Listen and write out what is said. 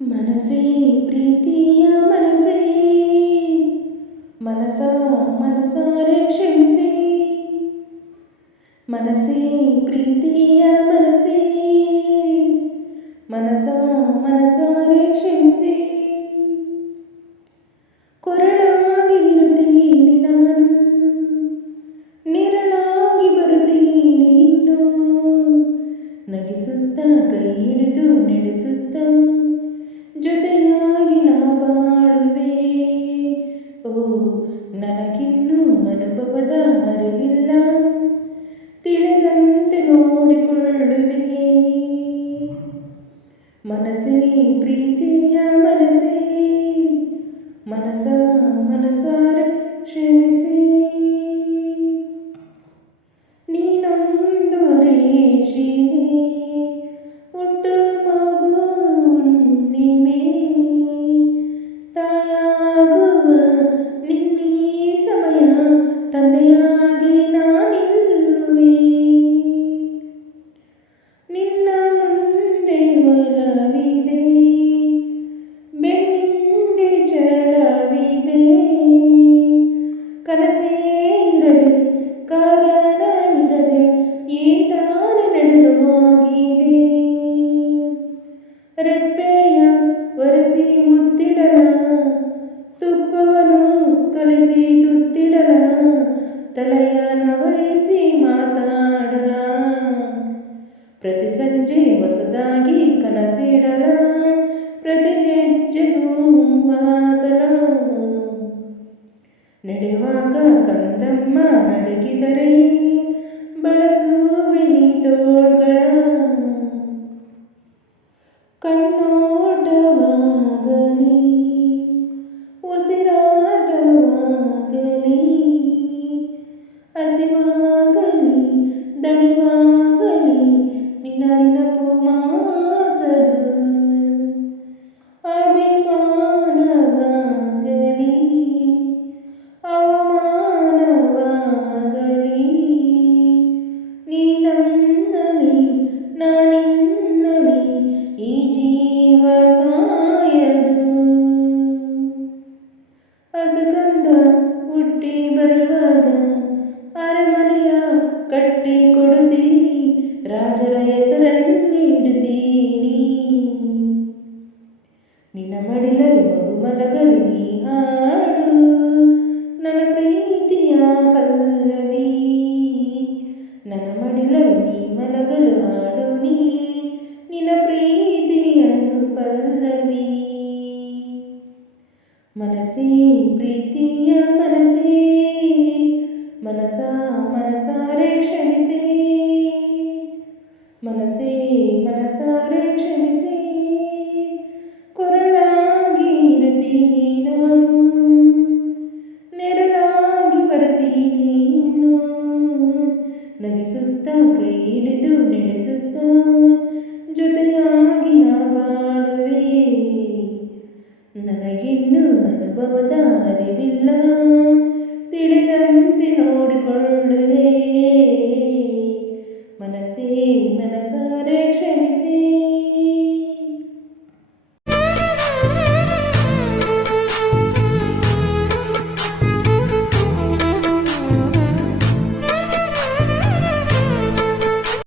ಮನಸೇ ಪ್ರೀತಿಯ ಮನಸೇ, ಮನಸ ಮನಸಾರೆ ಕ್ಷಮಿಸಿ. ಮನಸೇ ಪ್ರೀತಿಯ ಮನಸೇ, ಮನಸ ಮನಸಾರೆ ಕ್ಷಮಿಸಿ. ಕೊರಳಾಗಿ ಇರುತ್ತೀನಿ ನಾನು, ನೆರಳಾಗಿ ಬರುತ್ತೀನಿ ಇನ್ನು. ನಗಿಸುತ್ತ ಕೈ ಹಿಡಿದು ನಡೆಸುತ್ತ ಜೊತೆಯಾಗಿ ನಾ ಬಾಳುವೆ. ಓ ನನಗಿನ್ನೂ ಅನುಭವದ ಅರಿವಿಲ್ಲ, ತಿಳಿದಂತೆ ನೋಡಿಕೊಳ್ಳುವೆ. ಮನಸೇ ಪ್ರೀತಿಯ ಮನಸೇ, ಮನಸ ಮನಸಾರೆ ಕ್ಷಮಿಸಿ. ನೀನೊಂದು ರೇಷಿಮೆ, ಹುಟ್ಟು ಮಗು ಹುಣ್ಣಿಮೆ, ತಾಯಾಗುವ ನಿನ್ನೀ ಸಮಯ ತಂದೆಯಾಗಿ ನಾನಿಲ್ಲುವೆ. ನಿನ್ನ ಮುಂದೆ ಒಲವಿದೆ, ಬೆನ್ನಿಂದೆ ಛಲವಿದೆ. ಕನಸೇ ಇರದೆ ಕಾರಣವಿರದೆ ಏತಾನೆ ನಡೆದು ಹೋಗಿದೆ. ರೆಪ್ಪೆಯ ಒರೆಸಿ ಮುತ್ತಿಡಲ, ತುಪ್ಪವನ್ನು ಕಲಿಸಿ ತುತ್ತಿಡಲ, ತಲೆಯ ನವರಿಸಿ ಮಾತಾಡಲ. ಪ್ರತಿ ಸಂಜೆ ಹೊಸದಾಗಿ ಕನಸಿಡಲ, ಪ್ರತಿ ಹೆಜ್ಜೆಗೂ ವಾಸಲ. ನಡೆಯುವಾಗ ಕಂದಮ್ಮ ನಡುಗಿದರೆ ಬಳಸುವೆ ನೀ ತೋಳ್ಗಳ. ಕಣ್ಣೋಟವಾಗಲಿ ಉಸಿರಾಟವಾಗಲಿ, ಹಸಿವಾಗಲಿ ದಣಿವಾಗಲಿ ನಿನ್ನ ನೆನಪು ಮಾಸದು. ಅಭಿಮಾನವಾಗಲಿ ಅವಮಾನವಾಗಲಿ, ನೀನನ್ನಲಿ ನಾನಿನ್ನಲಿ ಈ ಜೀವ ಸಾಯದು. ಹಸುಗಂಧ ಹುಟ್ಟಿ ಬರುವಾಗ ಅರಮನೆಯ ಕಟ್ಟಿ ಕೊಡುತ್ತೀನಿ, ರಾಜರ ಹೆಸರನ್ನಿಡುತ್ತೀನಿ. ನಿನ್ನ ಮಡಿಲಲ್ಲಿ ಮಗು ಮಲಗಲಿ ನೀ ಹಾಡು ನನ್ನ ಪ್ರೀತಿಯ ಪಲ್ಲವಿ. ನನ್ನ ಮಡಿಲಲ್ಲಿ ನೀ ಮಲಗಲು ಹಾಡು ನೀ ನಿನ್ನ ಪ್ರೀತಿಯ ಪಲ್ಲವಿ. ಮನಸೇ ಪ್ರೀತಿಯ ಮನಸೇ, ಮನಸ ಮನಸಾರೆ ಕ್ಷಮಿಸಿ. ಮನಸೇ ಮನಸಾರೆ ಕ್ಷಮಿಸಿ. ಕೊರಳಾಗಿ ಇರುತ್ತೀನಿ ನಾನು, ನೆರಳಾಗಿ ಬರುತ್ತೀನಿ ಇನ್ನು. ನಗಿಸುತ್ತ ಕೈ ಹಿಡಿದು ನಡೆಸುತ್ತ ಜೊತೆಯಾಗಿ ನಾ ಬಾಳುವೆ. ನನಗಿನ್ನೂ ಅನುಭವದ ಅರಿವಿಲ್ಲ, ತಿಳಿದಂತೆ ನೋಡಿಕೊಳ್ಳುವೆ. ಮನಸೇ ಮನಸಾರೆ